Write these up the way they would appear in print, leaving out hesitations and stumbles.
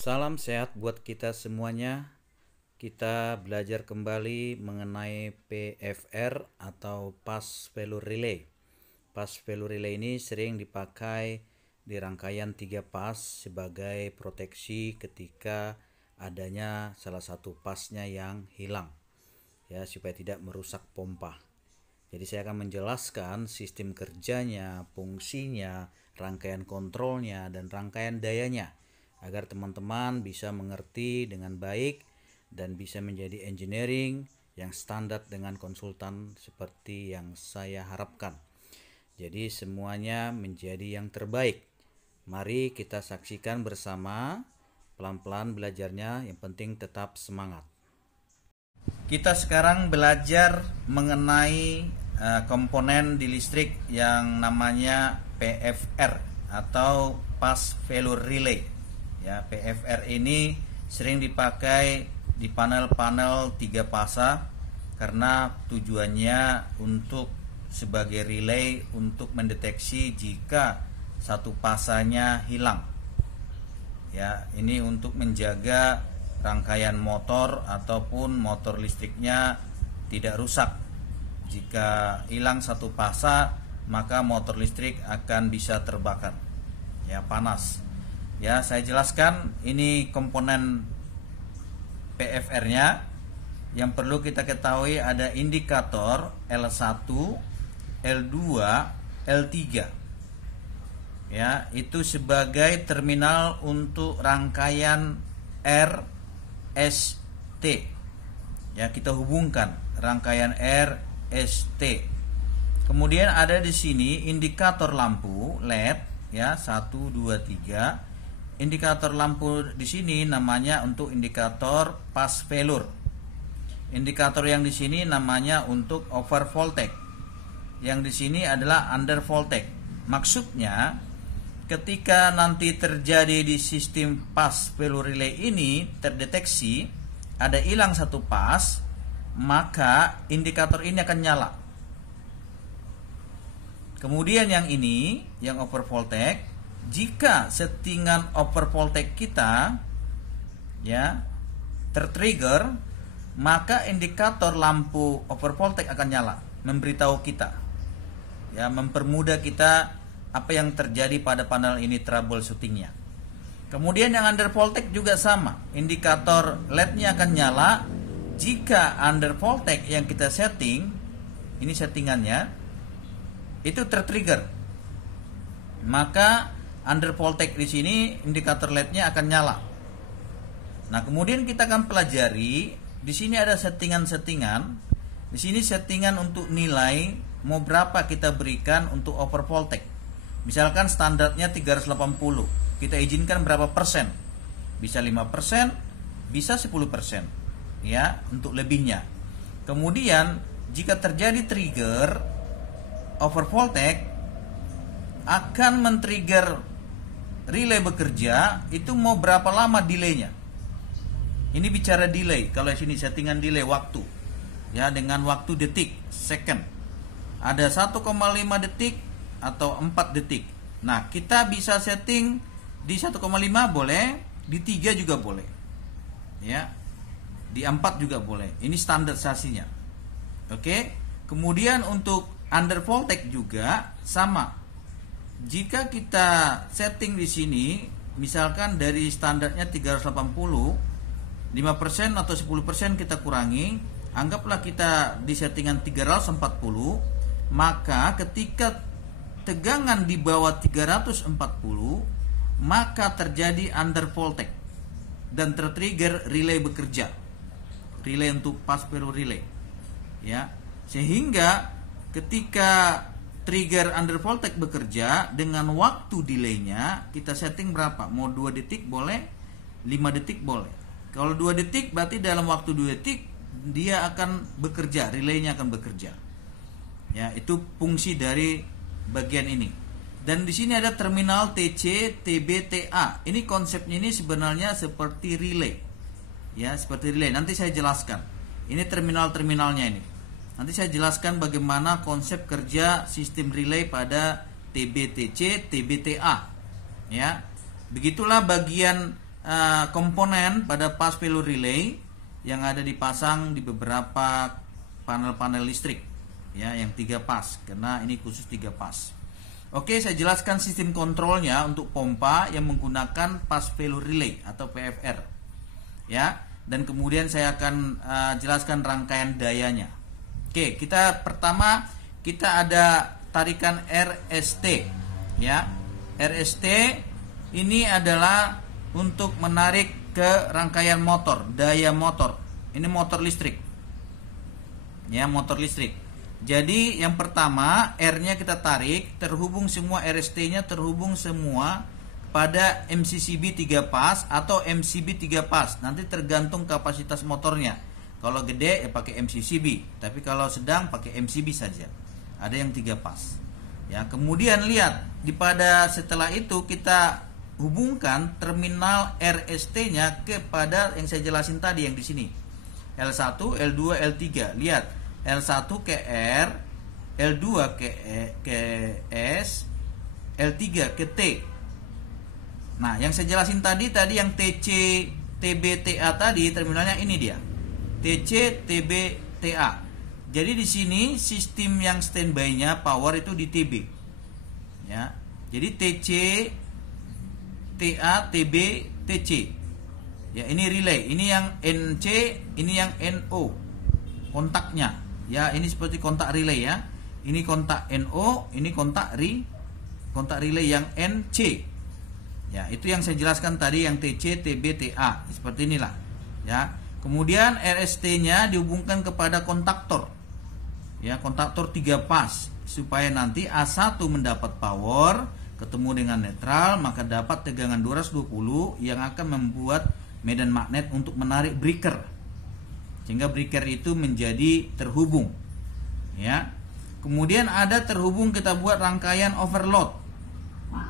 Salam sehat buat kita semuanya. Kita belajar kembali mengenai PFR atau Fast Failure Relay. Fast Failure Relay ini sering dipakai di rangkaian 3 pas sebagai proteksi ketika adanya salah satu pasnya yang hilang, ya, supaya tidak merusak pompa. Jadi saya akan menjelaskan sistem kerjanya, fungsinya, rangkaian kontrolnya, dan rangkaian dayanya agar teman-teman bisa mengerti dengan baik dan bisa menjadi engineering yang standar dengan konsultan seperti yang saya harapkan. Jadi semuanya menjadi yang terbaik. Mari kita saksikan bersama, pelan-pelan belajarnya, yang penting tetap semangat. Kita sekarang belajar mengenai komponen di listrik yang namanya PFR atau Fast Failure Relay. Ya, PFR ini sering dipakai di panel-panel 3 fasa karena tujuannya untuk sebagai relay untuk mendeteksi jika satu fasanya hilang. Ya, ini untuk menjaga rangkaian motor ataupun motor listriknya tidak rusak. Jika hilang satu fasa, maka motor listrik akan bisa terbakar, ya, panas. Ya, saya jelaskan ini komponen PFR-nya. Yang perlu kita ketahui ada indikator L1, L2, L3. Ya, itu sebagai terminal untuk rangkaian RST. Ya, kita hubungkan rangkaian RST. Kemudian ada di sini indikator lampu LED, ya, 1 2 3. Indikator lampu di sini namanya untuk indikator fast failure. Indikator yang di sini namanya untuk over voltage. Yang di sini adalah under voltage. Maksudnya ketika nanti terjadi di sistem fast failure relay ini terdeteksi ada hilang satu pas, maka indikator ini akan nyala. Kemudian yang ini, yang over voltage, jika settingan over voltage kita, ya, tertrigger, maka indikator lampu over voltage akan nyala, memberitahu kita, ya, mempermudah kita apa yang terjadi pada panel ini troubleshootingnya. Kemudian yang under voltage juga sama, indikator LED-nya akan nyala jika under voltage yang kita setting, ini settingannya, itu tertrigger. Maka under voltage di sini indikator LED-nya akan nyala. Nah, kemudian kita akan pelajari di sini ada settingan-settingan. Di sini settingan untuk nilai mau berapa kita berikan untuk over voltage. Misalkan standarnya 380. Kita izinkan berapa persen? Bisa 5%, bisa 10%. Ya, untuk lebihnya. Kemudian jika terjadi trigger over voltage akan men-trigger relay bekerja, itu mau berapa lama delaynya? Ini bicara delay. Kalau sini settingan delay waktu, ya, dengan waktu detik, second. Ada 1,5 detik atau 4 detik. Nah, kita bisa setting di 1,5 boleh, di 3 juga boleh. Ya. Di 4 juga boleh. Ini standarisasinya. Oke. Kemudian untuk under voltage juga sama. Jika kita setting di sini, misalkan dari standarnya 380, 5% atau 10% kita kurangi, anggaplah kita di settingan 340, maka ketika tegangan di bawah 340, maka terjadi under voltage dan tertrigger relay bekerja. Relay untuk fast failure relay. Ya. Sehingga ketika trigger under voltage bekerja dengan waktu delaynya kita setting berapa? Mau 2 detik boleh, 5 detik boleh. Kalau 2 detik berarti dalam waktu 2 detik dia akan bekerja, relaynya akan bekerja. Ya, itu fungsi dari bagian ini. Dan di sini ada terminal TC, TB, TA. Ini konsepnya ini sebenarnya seperti relay. Ya, seperti relay. Nanti saya jelaskan. Ini terminal-terminalnya ini. Nanti saya jelaskan bagaimana konsep kerja sistem relay pada TBTC, TBTA. Ya. Begitulah bagian komponen pada pass failure relay yang ada dipasang di beberapa panel-panel listrik, ya, yang 3 pas, karena ini khusus 3 pas. Oke, saya jelaskan sistem kontrolnya untuk pompa yang menggunakan pass failure relay atau PFR, ya, dan kemudian saya akan jelaskan rangkaian dayanya. Oke, pertama kita ada tarikan RST, ya. RST ini adalah untuk menarik ke rangkaian motor, daya motor. Ini motor listrik, ya, motor listrik. Jadi yang pertama R-nya kita tarik, terhubung semua, RST-nya terhubung semua pada MCCB 3 pas atau MCB 3 pas. Nanti tergantung kapasitas motornya. Kalau gede ya pakai MCCB, tapi kalau sedang pakai MCB saja. Ada yang 3 pas. Ya, kemudian lihat setelah itu kita hubungkan terminal RST-nya kepada yang saya jelasin tadi yang di sini. L1, L2, L3. Lihat, L1 ke R, L2 ke S, L3 ke T. Nah, yang saya jelasin tadi yang TC, TB, TA tadi, terminalnya ini dia. TC, TB, TA. Jadi di sini sistem yang standby-nya power itu di TB. Ya. Jadi TC, TA, TB, TC. Ya, ini relay. Ini yang NC, ini yang NO. Kontaknya. Ya, ini seperti kontak relay, ya. Ini kontak NO, ini kontak relay yang NC. Ya, itu yang saya jelaskan tadi yang TC, TB, TA. Seperti inilah. Ya. Kemudian RST-nya dihubungkan kepada kontaktor. Ya, kontaktor 3 pas supaya nanti A1 mendapat power ketemu dengan netral, maka dapat tegangan 220 yang akan membuat medan magnet untuk menarik breaker. Sehingga breaker itu menjadi terhubung. Ya. Kemudian ada terhubung, kita buat rangkaian overload.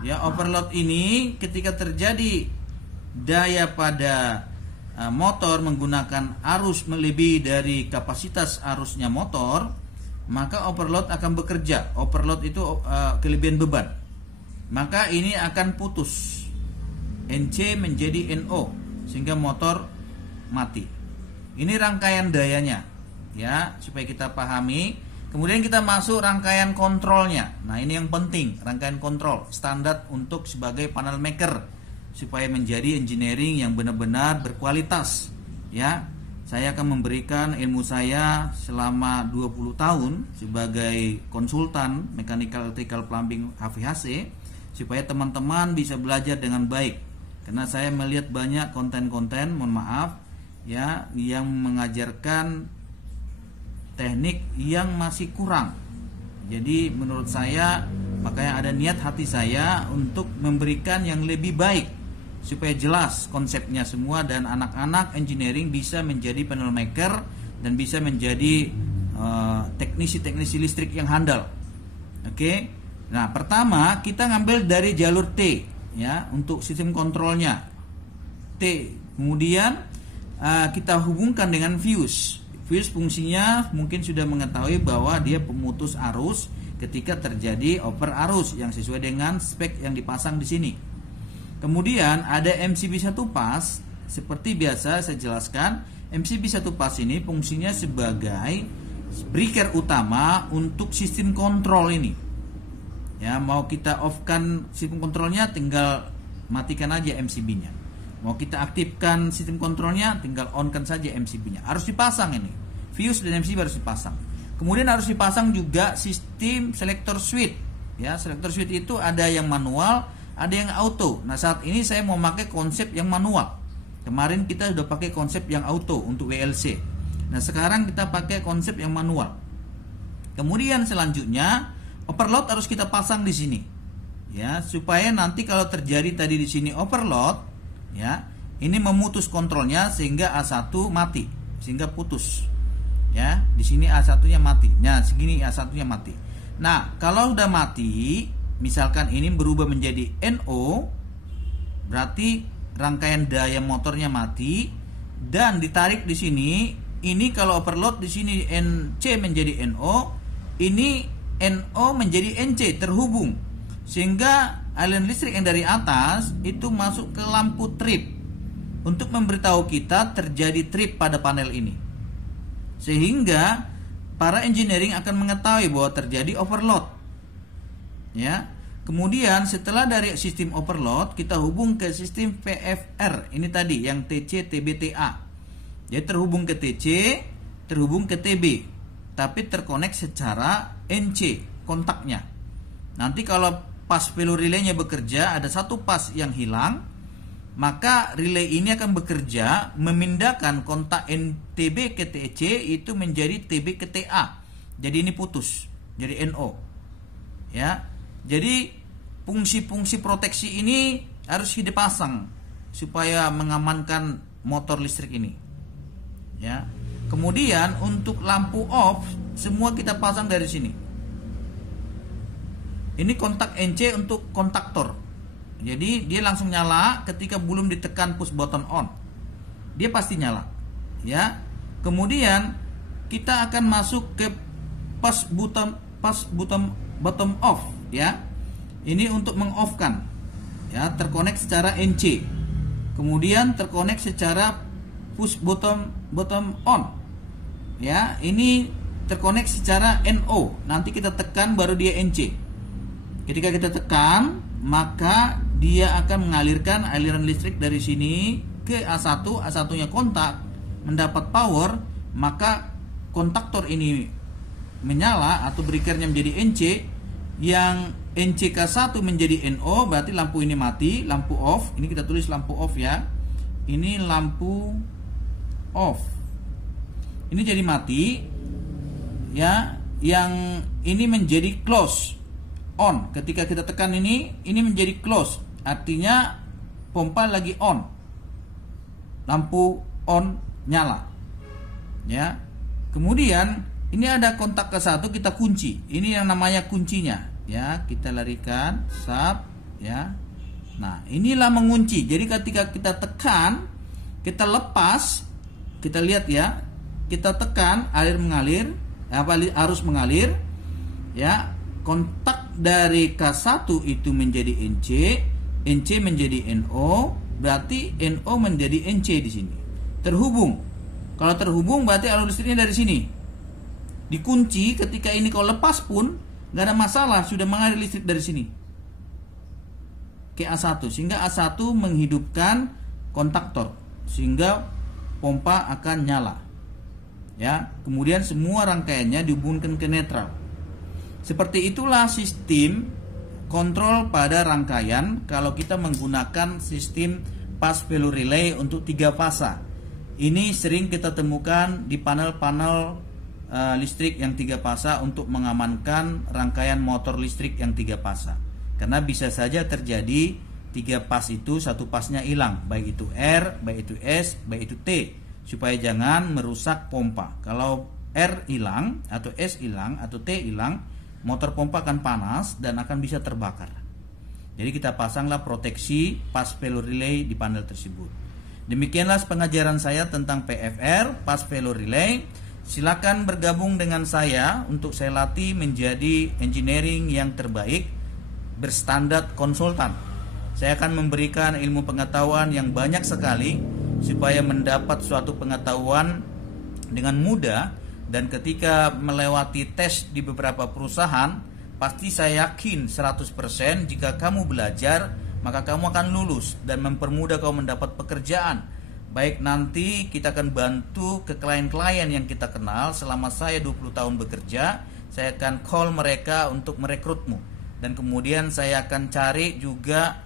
Ya, overload ini ketika terjadi daya pada motor menggunakan arus melebihi dari kapasitas arusnya motor, maka overload akan bekerja. Overload itu kelebihan beban. Maka ini akan putus. NC menjadi NO sehingga motor mati. Ini rangkaian dayanya, ya, supaya kita pahami. Kemudian kita masuk rangkaian kontrolnya. Nah, ini yang penting, rangkaian kontrol standar untuk sebagai panel maker supaya menjadi engineering yang benar-benar berkualitas, ya. Saya akan memberikan ilmu saya selama 20 tahun sebagai konsultan mechanical electrical plumbing HVAC supaya teman-teman bisa belajar dengan baik. Karena saya melihat banyak konten-konten, mohon maaf, ya, yang mengajarkan teknik yang masih kurang. Jadi menurut saya, makanya ada niat hati saya untuk memberikan yang lebih baik supaya jelas konsepnya semua dan anak-anak engineering bisa menjadi panel maker dan bisa menjadi teknisi-teknisi listrik yang handal. Oke. Nah, pertama kita ngambil dari jalur T, ya, untuk sistem kontrolnya T. Kemudian kita hubungkan dengan fuse. Fuse fungsinya mungkin sudah mengetahui bahwa dia pemutus arus ketika terjadi over arus yang sesuai dengan spek yang dipasang di sini. Kemudian ada MCB 1 pas, seperti biasa saya jelaskan, MCB 1 pas ini fungsinya sebagai breaker utama untuk sistem kontrol ini. Ya, mau kita off-kan sistem kontrolnya, tinggal matikan aja MCB-nya. Mau kita aktifkan sistem kontrolnya, tinggal on-kan saja MCB-nya. Harus dipasang ini. Fuse dan MCB harus dipasang. Kemudian harus dipasang juga sistem selector switch. Ya, selector switch itu ada yang manual, ada yang auto. Nah, saat ini saya mau pakai konsep yang manual. Kemarin kita sudah pakai konsep yang auto untuk WLC. Nah, sekarang kita pakai konsep yang manual. Kemudian selanjutnya overload harus kita pasang di sini. Ya, supaya nanti kalau terjadi tadi di sini overload, ya, ini memutus kontrolnya sehingga A1 mati, sehingga putus. Ya, di sini A1-nya mati. Nah, segini A1-nya mati. Nah, kalau udah mati, misalkan ini berubah menjadi NO, berarti rangkaian daya motornya mati dan ditarik di sini. Ini kalau overload di sini NC menjadi NO, ini NO menjadi NC terhubung. Sehingga aliran listrik yang dari atas itu masuk ke lampu trip. untuk memberitahu kita terjadi trip pada panel ini. Sehingga para engineering akan mengetahui bahwa terjadi overload. Ya. Kemudian setelah dari sistem overload, kita hubung ke sistem PFR. Ini tadi yang TC TBTA. Jadi terhubung ke TC, terhubung ke TB, tapi terkonek secara NC kontaknya. Nanti kalau pas value relay-nya bekerja, ada satu pas yang hilang, maka relay ini akan bekerja memindahkan kontak NTB ke TC itu menjadi TB ke TA. Jadi ini putus, jadi NO. Ya. Jadi fungsi-fungsi proteksi ini harus dipasang supaya mengamankan motor listrik ini. Ya. Kemudian untuk lampu off semua kita pasang dari sini. Ini kontak NC untuk kontaktor. Jadi dia langsung nyala ketika belum ditekan push button on. Dia pasti nyala. Ya. Kemudian kita akan masuk ke push button off, ya. Ini untuk mengoff-kan. Ya, terkonek secara NC. Kemudian terkonek secara push button on. Ya, ini terkonek secara NO. Nanti kita tekan baru dia NC. Ketika kita tekan, maka dia akan mengalirkan aliran listrik dari sini ke A1. A1-nya kontak, mendapat power, maka kontaktor ini menyala atau breakernya menjadi NC. Yang NCK1 menjadi NO, berarti lampu ini mati, lampu off. Ini kita tulis lampu off ya. Ini lampu off. Ini jadi mati. Ya, yang ini menjadi close on. Ketika kita tekan ini menjadi close. Artinya pompa lagi on. Lampu on nyala. Ya. Kemudian ini ada kontak ke-1, kita kunci. Ini yang namanya kuncinya. Ya, kita larikan, sub, ya. Nah, inilah mengunci. Jadi ketika kita tekan, kita lepas, kita lihat ya, kita tekan, arus mengalir, ya. Kontak dari K1 itu menjadi NC, NC menjadi NO, berarti NO menjadi NC di sini. Terhubung. Kalau terhubung berarti alur listriknya dari sini. Dikunci, ketika ini kalau lepas pun nggak ada masalah, sudah mengalir listrik dari sini ke A1, sehingga A1 menghidupkan kontaktor sehingga pompa akan nyala. Ya, kemudian semua rangkaiannya dihubungkan ke netral. Seperti itulah sistem kontrol pada rangkaian kalau kita menggunakan sistem fast value relay untuk 3 fasa. Ini sering kita temukan di panel-panel listrik yang 3 fasa untuk mengamankan rangkaian motor listrik yang 3 fasa. Karena bisa saja terjadi 3 pas itu, 1 pasnya hilang, baik itu R, baik itu S, baik itu T, supaya jangan merusak pompa. Kalau R hilang atau S hilang atau T hilang, motor pompa akan panas dan akan bisa terbakar. Jadi kita pasanglah proteksi fast value relay di panel tersebut. Demikianlah pengajaran saya tentang PFR, fast value relay. Silakan bergabung dengan saya untuk saya latih menjadi engineering yang terbaik berstandar konsultan. Saya akan memberikan ilmu pengetahuan yang banyak sekali supaya mendapat suatu pengetahuan dengan mudah, dan ketika melewati tes di beberapa perusahaan, pasti saya yakin 100% jika kamu belajar, maka kamu akan lulus dan mempermudah kamu mendapat pekerjaan. Baik, nanti kita akan bantu ke klien-klien yang kita kenal. Selama saya 20 tahun bekerja, saya akan call mereka untuk merekrutmu. Dan kemudian saya akan cari juga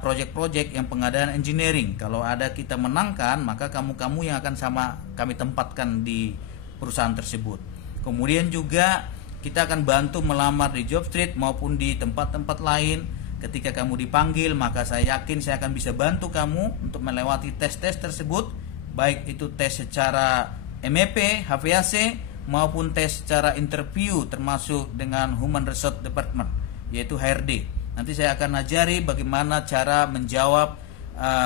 project-project yang pengadaan engineering. Kalau ada kita menangkan, maka kamu-kamu yang akan sama kami tempatkan di perusahaan tersebut. Kemudian juga kita akan bantu melamar di Jobstreet maupun di tempat-tempat lain. Ketika kamu dipanggil, maka saya yakin saya akan bisa bantu kamu untuk melewati tes-tes tersebut, baik itu tes secara MEP, HVAC, maupun tes secara interview termasuk dengan Human Resource Department, yaitu HRD. Nanti saya akan ajari bagaimana cara menjawab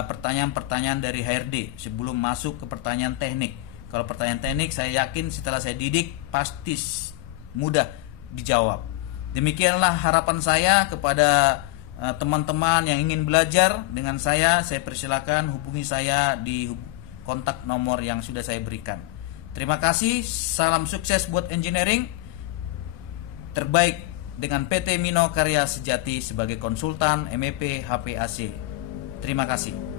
pertanyaan-pertanyaan dari HRD sebelum masuk ke pertanyaan teknik. Kalau pertanyaan teknik, saya yakin setelah saya didik pasti mudah dijawab. Demikianlah harapan saya kepada teman-teman yang ingin belajar dengan saya persilakan hubungi saya di kontak nomor yang sudah saya berikan. Terima kasih, salam sukses buat engineering terbaik dengan PT Mino Karya Sejati sebagai konsultan MEP HPAC. Terima kasih.